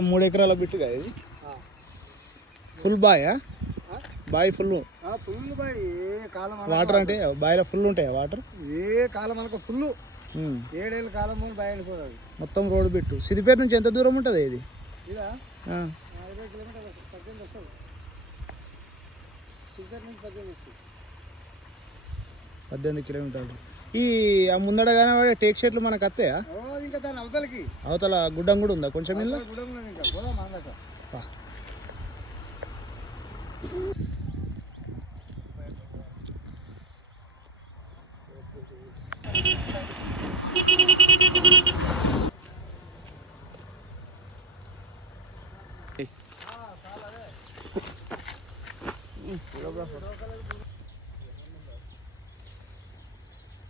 మొత్తం 3 ఎకరాల బిట్టుగా ఇది ఫుల్ బాయా బాయ్ ఫుల్ ఫుల్ బాయ్ ఏ కాలం వాటర్ అంటే బాయిలో ఫుల్ ఉంటాయా వాటర్ ఏ కాలం మనకు ఫుల్ 7 ఏళ్ళ కాలం బాయ్ వెళ్ళిపోతుంది మొత్తం రోడ్డు బిట్టు సిద్దిపేట నుంచి ఎంత దూరం ఉంటుంది ఇది ఇదా 20 కిలోమీటర్లు 18 వస్తుంది సిద్దిపేట నుంచి 18 వస్తుంది 18 కిలోమీటర్లు ఈ ఆ ముందడగానే వాడే టేక్ షెట్లు మనకు వస్తాయా ఇంకా దాని అవతలకి అవతల గుడ్డం కూడా ఉందా కొంచెం ఇల్లు గుడ్డం ఉన్నది ఇంకా పోదాం మాట్లాడక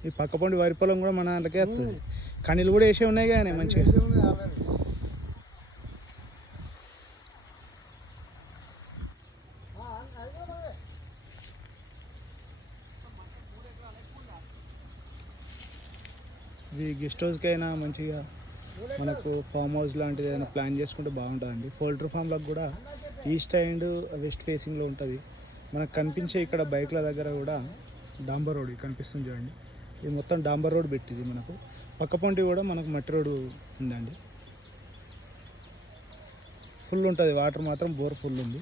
ఈ పక్క పండి వరి పొలం కూడా మన దాంట్లోకే వస్తుంది కనీలు కూడా వేసే ఉన్నాయి కానీ మంచిగా ఇది గెస్ట్ హౌస్కి అయినా మంచిగా మనకు ఫామ్ హౌస్ లాంటిది ఏదైనా ప్లాన్ చేసుకుంటే బాగుంటుందండి పౌల్ట్రీ ఫామ్లకు కూడా ఈస్ట్ అండ్ వెస్ట్ ఫేసింగ్లో ఉంటుంది మనకు కనిపించే ఇక్కడ బైక్ల దగ్గర కూడా డాంబర్ రోడ్ కనిపిస్తుంది చూడండి ఇది మొత్తం డాంబర్ రోడ్ పెట్టింది మనకు పక్క పొంటి కూడా మనకు మట్టి రోడ్డు ఉందండి ఫుల్ ఉంటుంది వాటర్ మాత్రం బోర్ ఫుల్ ఉంది